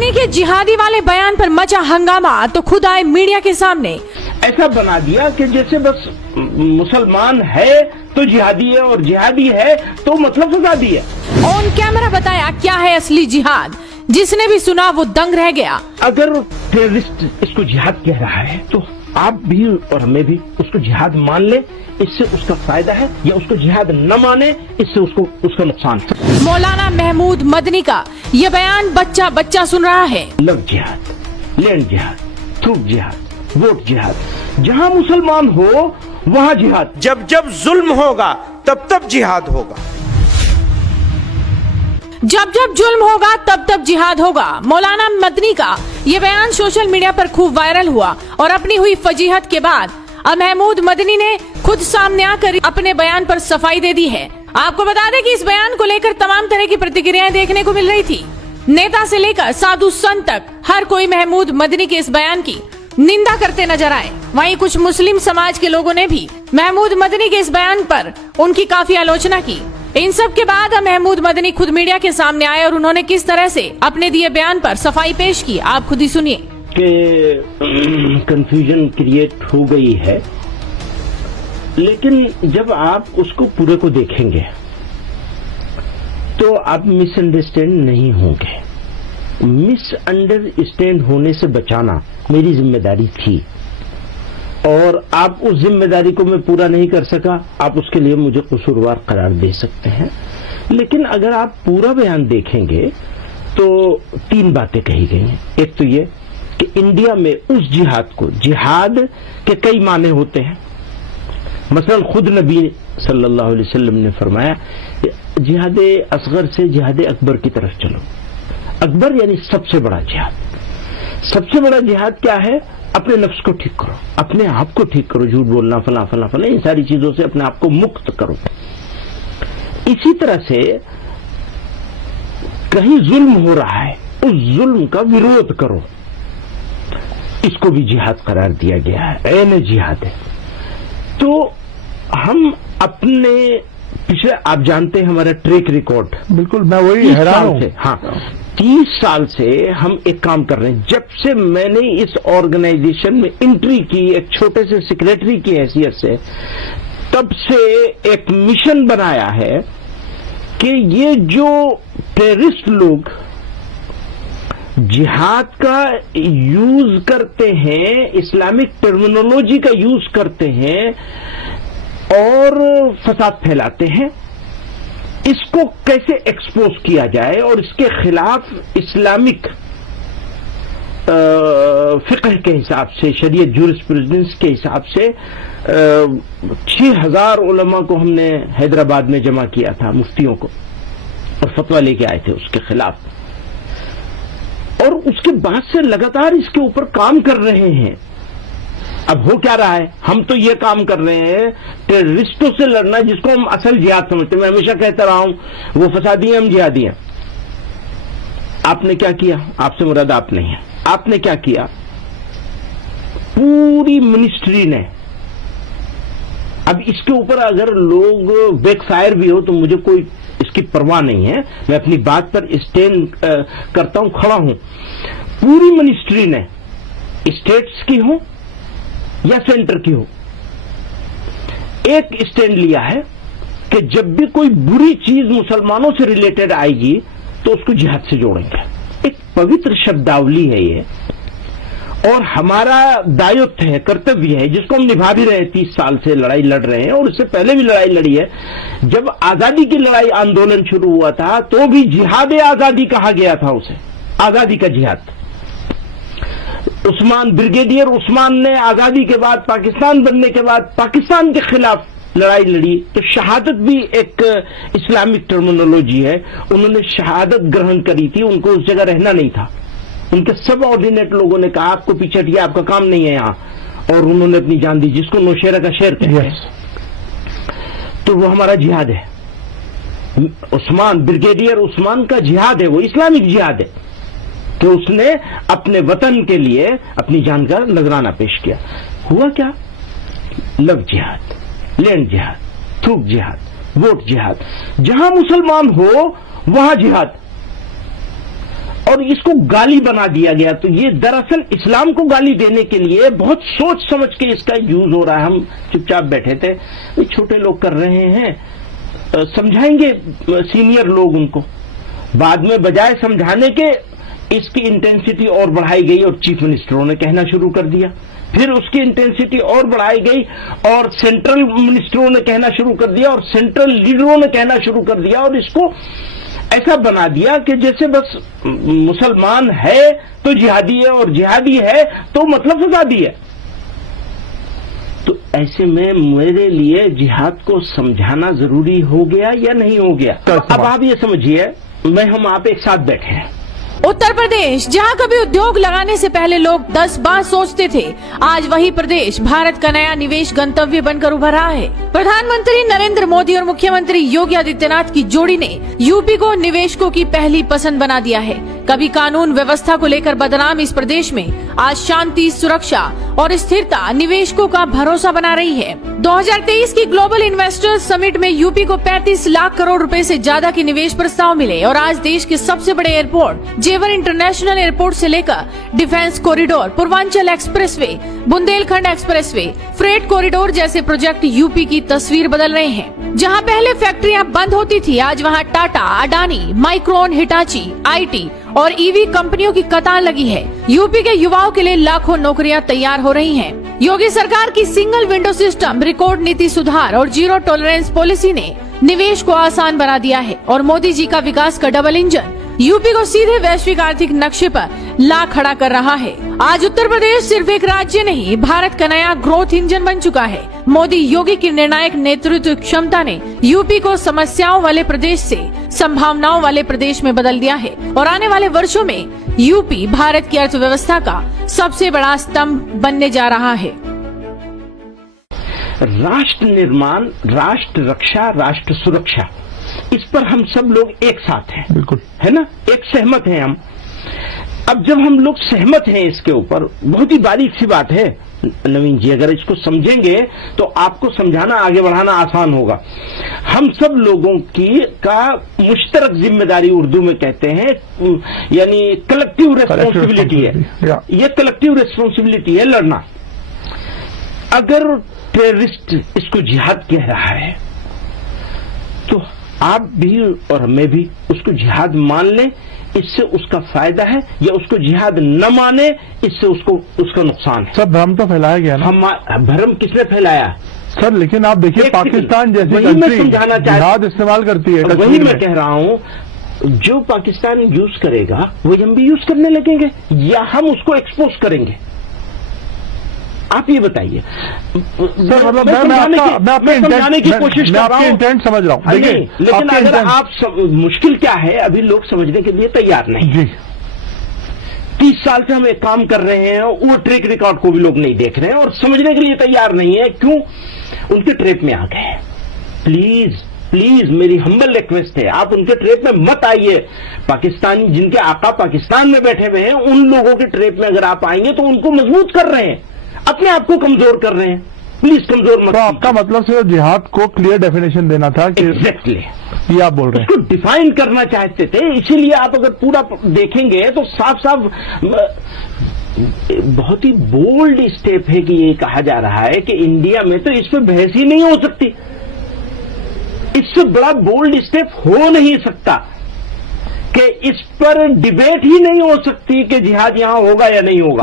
मदनी के जिहादी वाले बयान पर मचा हंगामा तो खुद आए मीडिया के सामने। ऐसा बना दिया कि जैसे बस मुसलमान है तो जिहादी है और जिहादी है तो मतलब फसादी है। ऑन कैमरा बताया क्या है असली जिहाद, जिसने भी सुना वो दंग रह गया। अगर टेररिस्ट इसको जिहाद कह रहा है तो आप भी और हमें भी उसको जिहाद मान ले, इससे उसका फायदा है, या उसको जिहाद न माने, इससे उसका नुकसान है। मौलाना महमूद मदनी का ये बयान बच्चा बच्चा सुन रहा है। लव जिहाद, लैंड जिहाद, थ्रूप जिहाद, वोट जिहाद, जहाँ मुसलमान हो वहाँ जिहाद। जब जब जुल्म होगा तब तब जिहाद होगा। जब जब जुल्म होगा तब तब जिहाद होगा। मौलाना मदनी का ये बयान सोशल मीडिया पर खूब वायरल हुआ और अपनी हुई फजीहत के बाद अब महमूद मदनी ने खुद सामने आकर अपने बयान पर सफाई दे दी है। आपको बता दें कि इस बयान को लेकर तमाम तरह की प्रतिक्रियाएं देखने को मिल रही थी। नेता से लेकर साधु संत तक हर कोई महमूद मदनी के इस बयान की निंदा करते नजर आए। वहीं कुछ मुस्लिम समाज के लोगों ने भी महमूद मदनी के इस बयान पर उनकी काफी आलोचना की। इन सब के बाद महमूद मदनी खुद मीडिया के सामने आए और उन्होंने किस तरह से अपने दिए बयान पर सफाई पेश की, आप खुद ही सुनिए। कि कंफ्यूजन क्रिएट हो गई है, लेकिन जब आप उसको पूरे को देखेंगे तो आप मिसअंडरस्टैंड नहीं होंगे। मिसअंडरस्टैंड होने से बचाना मेरी जिम्मेदारी थी और आप उस जिम्मेदारी को मैं पूरा नहीं कर सका, आप उसके लिए मुझे कसूरवार करार दे सकते हैं। लेकिन अगर आप पूरा बयान देखेंगे तो 3 बातें कही गई हैं। एक तो ये कि इंडिया में उस जिहाद को, जिहाद के कई माने होते हैं। मसलन खुद नबी सल्लल्लाहु अलैहि वसल्लम ने फरमाया जिहाद असगर से जिहाद अकबर की तरफ चलो। अकबर यानी सबसे बड़ा जिहाद। सबसे बड़ा जिहाद क्या है? अपने नफ्स को ठीक करो, अपने आप को ठीक करो, झूठ बोलना, फला फला फला, इन सारी चीजों से अपने आप को मुक्त करो। इसी तरह से कहीं जुल्म हो रहा है, उस जुल्म का विरोध करो, इसको भी जिहाद करार दिया गया है। ऐन जिहाद है। तो हम अपने पिछले, आप जानते हैं हमारा ट्रैक रिकॉर्ड, बिल्कुल मैं वही हैरान हूं। हाँ, 30 साल से हम एक काम कर रहे हैं। जब से मैंने इस ऑर्गेनाइजेशन में एंट्री की, एक छोटे से सेक्रेटरी की हैसियत से, तब से एक मिशन बनाया है कि ये जो टेररिस्ट लोग जिहाद का यूज करते हैं, इस्लामिक टर्मिनोलॉजी का यूज करते हैं और फसाद फैलाते हैं, इसको कैसे एक्सपोज किया जाए और इसके खिलाफ इस्लामिक फिक्र के हिसाब से, शरीयत जूरिस्प्रूडेंस के हिसाब से 6000 उलमा को हमने हैदराबाद में जमा किया था, मुफ्तियों को, और फतवा लेके आए थे उसके खिलाफ। और उसके बाद से लगातार इसके ऊपर काम कर रहे हैं। अब हो क्या रहा है? हम तो ये काम कर रहे हैं टेररिस्टों से लड़ना, जिसको हम असल जिहाद समझते हैं। मैं हमेशा कहता रहा हूं वो फसादी हैं, हम जिहादी हैं। आपने क्या किया? आपसे मुराद आप नहीं है। आपने क्या किया? पूरी मिनिस्ट्री ने, अब इसके ऊपर अगर लोग बैकफायर भी हो तो मुझे कोई इसकी परवाह नहीं है, मैं अपनी बात पर स्टैंड करता हूं, खड़ा हूं। पूरी मिनिस्ट्री ने, स्टेट्स की हो या सेंटर की हो, एक स्टैंड लिया है कि जब भी कोई बुरी चीज मुसलमानों से रिलेटेड आएगी तो उसको जिहाद से जोड़ेंगे। एक पवित्र शब्दावली है ये, और हमारा दायित्व है, कर्तव्य है, जिसको हम निभा भी रहे हैं। 30 साल से लड़ाई लड़ रहे हैं और उससे पहले भी लड़ाई लड़ी है। जब आजादी की लड़ाई आंदोलन शुरू हुआ था तो भी जिहाद आजादी कहा गया था उसे, आजादी का जिहाद। उस्मान, ब्रिगेडियर उस्मान ने आजादी के बाद, पाकिस्तान बनने के बाद पाकिस्तान के खिलाफ लड़ाई लड़ी। तो शहादत भी एक इस्लामिक टर्मिनोलॉजी है। उन्होंने शहादत ग्रहण करी थी, उनको उस जगह रहना नहीं था। उनके सब ऑर्डिनेट लोगों ने कहा आपको पीछे हटिए, आपका काम नहीं है यहां, और उन्होंने अपनी जान दी, जिसको नौशेरा का शेर कहते हैं। तो वो हमारा जिहाद है। उस्मान, ब्रिगेडियर उस्मान का जिहाद है, वो इस्लामिक जिहाद है कि उसने अपने वतन के लिए अपनी जान का नजराना पेश किया। हुआ क्या? लव जिहाद, लैंड जिहाद, थ्रूप जिहाद, वोट जिहाद, जहां मुसलमान हो वहां जिहाद। اور اس کو گالی بنا دیا گیا. تو یہ دراصل اسلام کو گالی دینے کے لیے بہت سوچ سمجھ کے اس کا یوز ہو رہا ہے. ہم چپ چاپ بیٹھے تھے, چھوٹے لوگ کر رہے ہیں, سمجھائیں گے سینئر لوگ ان کو. بعد میں بجائے سمجھانے کے اس کی انٹینسٹی اور بڑھائی گئی اور چیف منسٹروں نے کہنا شروع کر دیا. پھر اس کی انٹینسٹی اور بڑھائی گئی اور سینٹرل منسٹروں نے کہنا شروع کر دیا اور سینٹرل لیڈروں نے کہنا شروع کر دیا, اور اس کو ایسا بنا دیا کہ جیسے بس مسلمان ہے تو جہادی ہے اور جہادی ہے تو مطلب فسادی ہے. تو ایسے میں میرے لیے جہاد کو سمجھانا ضروری ہو گیا یا نہیں ہو گیا؟ اب آپ یہ سمجھیے, ہم آپ ایک ساتھ بیٹھے ہیں. اتر پردیش, جہاں کبھی ادیوگ لگانے سے پہلے لوگ 10 بار سوچتے تھے, آج وہی پردیش بھارت کا نیا نویش گنتویہ بن کر ابھر رہا ہے. پردھان منتری نریندر مودی اور مکھیہ منتری یوگی آدتیہ ناتھ کی جوڑی نے یوپی کو نویشکوں کی پہلی پسند بنا دیا ہے. کبھی قانون ویوستھا کو لے کر بدنام اس پردیش میں آج شانتی, سرکشا اور استھرتا نویشکوں کا بھروسہ بنا رہی ہے. 2023 کی گلوبل انویسٹرز سمٹ میں یوپی کو 35 لاکھ کروڑ روپے سے زیادہ کے نویش پرستاؤ ملے, اور آج دیش کے سب سے بڑے ایئرپورٹ جیور انٹرنیشنل ایئرپورٹ سے لے کر defence corridor, Purvanchal express way, بندیل کھنڈ ایکسپریس وے, فریٹ کوریڈور جیسے پروجیکٹ یوپی کی تصویر بدل رہے ہیں. جہاں پہلے فیکٹریاں بند ہوتی تھی, آج وہاں Tata, Adani, Micron, Hitachi, I T اور ای وی کمپنیوں کی قطار لگی ہے. یوپی کے یواؤں کے لیے لاکھوں نوکریاں تیار ہو رہی ہیں. یوگی سرکار کی سنگل ونڈو سسٹم, ریکارڈ نیتی سدھار اور زیرو ٹالرنس پالیسی نے نویش کو آسان بنا دیا ہے, اور مودی جی کا وکاس کا ڈبل انجن یوپی کو سیدھے ویشوک آرتھک نقشے پر لا کھڑا کر رہا ہے. آج اتر پردیش صرف ایک راجیہ نہیں, بھارت کا نیا گروتھ انجن بن چکا ہے. مودی یوگی کی نرنائک نیترتو क्षमता نے یوپی کو سمسیاؤں والے پردیش سے سمبھاوناؤں والے پردیش میں بدل دیا ہے, اور آنے والے ورشوں میں یوپی بھارت کی ارتھ ویوستھا کا سب سے بڑا ستمبھ بننے جا رہا ہے. راشٹر نرمان, راشٹر رکشا, راشٹر سرکشا, اس پر ہم سب لوگ ایک ساتھ ہیں, بالکل ہے نا, ایک سہمت ہیں ہم. اب جب ہم لوگ سہمت ہیں اس کے اوپر, بہت ہی باریک سی بات ہے نوین جی, اگر اس کو سمجھیں گے تو آپ کو سمجھانا, آگے بڑھانا آسان ہوگا. ہم سب لوگوں کی کا مشترک ذمہ داری اردو میں کہتے ہیں, یعنی کلیکٹیو ریسپانسبلٹی ہے. یہ کلیکٹیو ریسپانسبلٹی ہے لڑنا. اگر ٹیررسٹ اس کو جہاد کہہ رہا ہے تو آپ بھی اور میں بھی اس کو جہاد مان لیں, اس سے اس کا فائدہ ہے, یا اس کو جہاد نہ مانے, اس سے اس کا نقصان ہے. سر بھرم تو پھیلایا گیا نا. بھرم کس نے پھیلایا سر؟ لیکن آپ دیکھیے پاکستان جیسی وہی میں سمجھانا جہاد استعمال کرتی ہے. وہی میں کہہ رہا ہوں, جو پاکستان یوز کرے گا وہی ہم بھی یوز کرنے لگیں گے, یا ہم اس کو ایکسپوز کریں گے؟ آپ یہ بتائیے. سر مطلب میں سمجھانے کی کوشش کر رہا ہوں, انٹینٹ سمجھ رہا ہوں. لیکن اگر آپ مشکل کیا ہے, ابھی لوگ سمجھنے کے لیے تیار نہیں. جی 30 سال سے ہم ایک کام کر رہے ہیں, وہ ٹریک ریکارڈ کو بھی لوگ نہیں دیکھ رہے ہیں اور سمجھنے کے لیے تیار نہیں ہے. کیوں؟ ان کے ٹریپ میں آ گئے. پلیز میری ہمبل ریکویسٹ ہے, آپ ان کے ٹریپ میں مت آئیے. پاکستانی جن کے آقا پاکستان میں بیٹھے ہوئے ہیں, ان لوگوں کے ٹریپ میں اگر آپ آئیں گے تو ان کو مضبوط کر رہے ہیں, اپنے آپ کو کمزور کر رہے ہیں. پلیز کمزور مت. تو آپ کا مطلب صرف جہاد کو کلیئر ڈیفینیشن دینا تھا کہ ایگزیکٹلی یہ آپ بول رہے ہیں, اس کو ڈیفائن کرنا چاہتے تھے. اسی لیے آپ اگر پورا دیکھیں گے تو صاف بہت ہی بولڈ اسٹیپ ہے کہ یہ کہا جا رہا ہے کہ انڈیا میں تو اس پہ بحث ہی نہیں ہو سکتی. اس سے بڑا بولڈ اسٹیپ ہو نہیں سکتا کہ اس پر ڈبیٹ ہی نہیں ہو سکتی کہ جہاد یہاں ہوگا یا نہیں ہوگا.